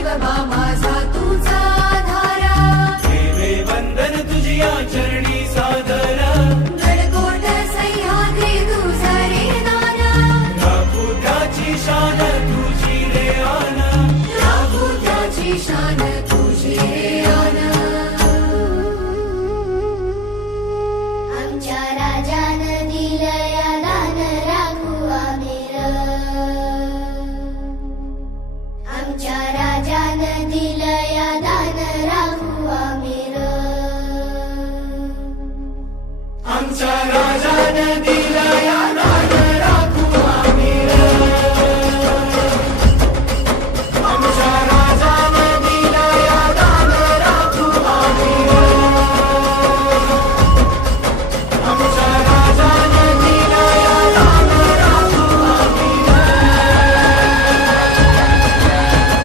शिवबा माझा तुझा आधारा, देवे वंदन तुझिया चरणी सादरा, गडकोट सह्याद्री तुझा रे दाना, राखू त्याची शान तुझी रे आन, राखू त्याची शान तुझी रे आन. आमच्या राजानं दिलया दान राखू आमिर, आमच्या राजानं दिलया दान राखू आमिर, आमच्या राजानं दिलया